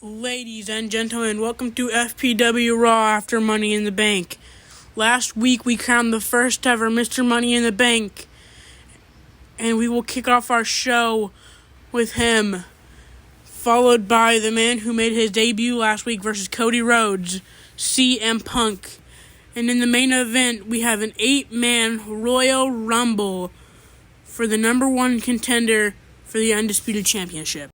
Ladies and gentlemen, welcome to FPW RAW after Money in the Bank. Last week we crowned the first ever Mr. Money in the Bank, and we will kick off our show with him, followed by the man who made his debut last week versus Cody Rhodes, CM Punk. And in the main event, we have an 8-man Royal Rumble for the number one contender for the Undisputed Championship.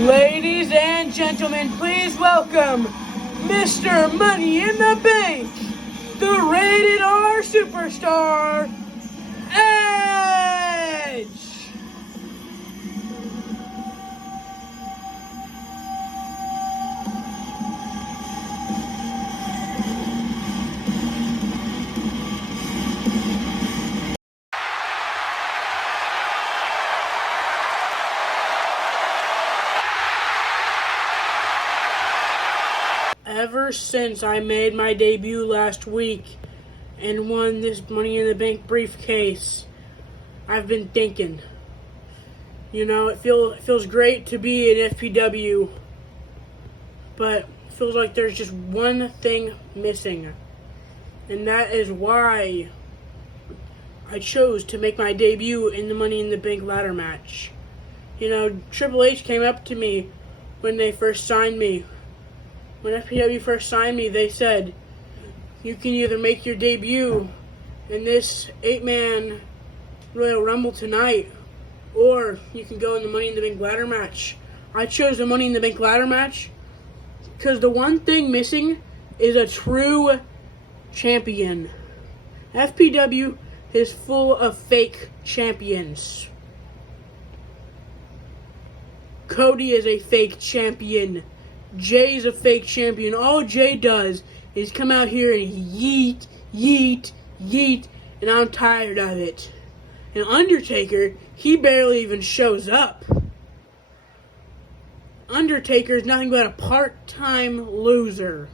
Ladies and gentlemen, please welcome Mr. Money in the Bank, the Rated R Superstar, Edge! Ever since I made my debut last week and won this Money in the Bank briefcase, I've been thinking, it feels great to be in FPW, but it feels like there's just one thing missing, and that is why I chose to make my debut in the Money in the Bank ladder match. Triple H came up to me when they first signed me. When FPW first signed me, they said, you can either make your debut in this 8-man Royal Rumble tonight, or you can go in the Money in the Bank ladder match. I chose the Money in the Bank ladder match because the one thing missing is a true champion. FPW is full of fake champions. Cody is a fake champion. Jay's a fake champion. All Jay does is come out here and yeet, yeet, yeet, and I'm tired of it. And Undertaker, he barely even shows up. Undertaker is nothing but a part-time loser.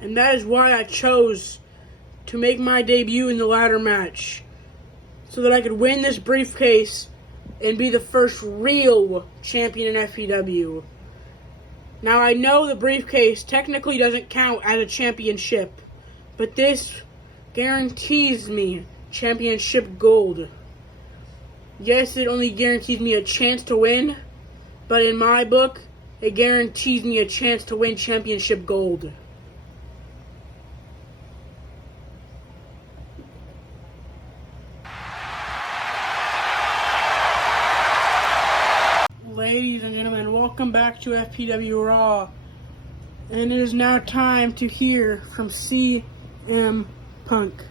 And that is why I chose to make my debut in the ladder match, so that I could win this briefcase and be the first real champion in FPW. Now, I know the briefcase technically doesn't count as a championship, but this guarantees me championship gold. Yes, it only guarantees me a chance to win, but in my book, it guarantees me a chance to win championship gold. Ladies and gentlemen, welcome back to FPW RAW, and it is now time to hear from CM Punk.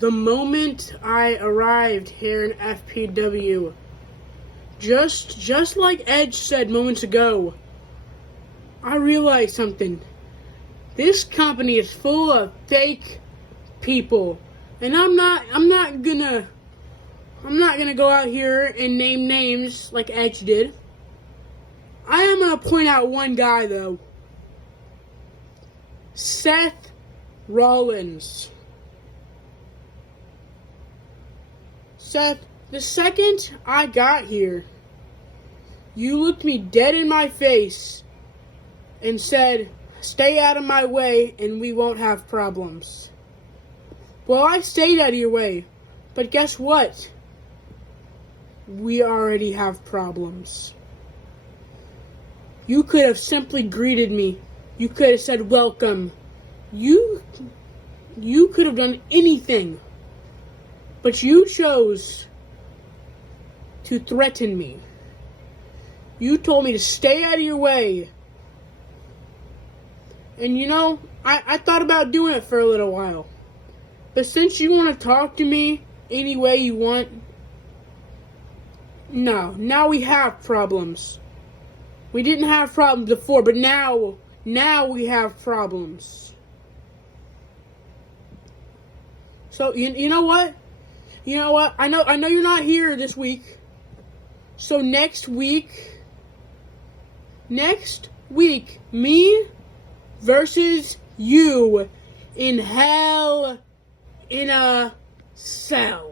The moment I arrived here in FPW, just like Edge said moments ago, I realized something. This company is full of fake people, and I'm not gonna go out here and name names like Edge did. I am gonna point out one guy though. Seth Rollins. Seth, the second I got here, you looked me dead in my face and said, "Stay out of my way and we won't have problems." Well, I stayed out of your way, but guess what? We already have problems. You could have simply greeted me. You could have said welcome. You could have done anything. But you chose to threaten me. You told me to stay out of your way. And you know, I thought about doing it for a little while. But since you want to talk to me any way you want, no, now we have problems. We didn't have problems before, but now we have problems. So you know what? You know what? I know you're not here this week. So next week, me versus you in Hell in a Cell.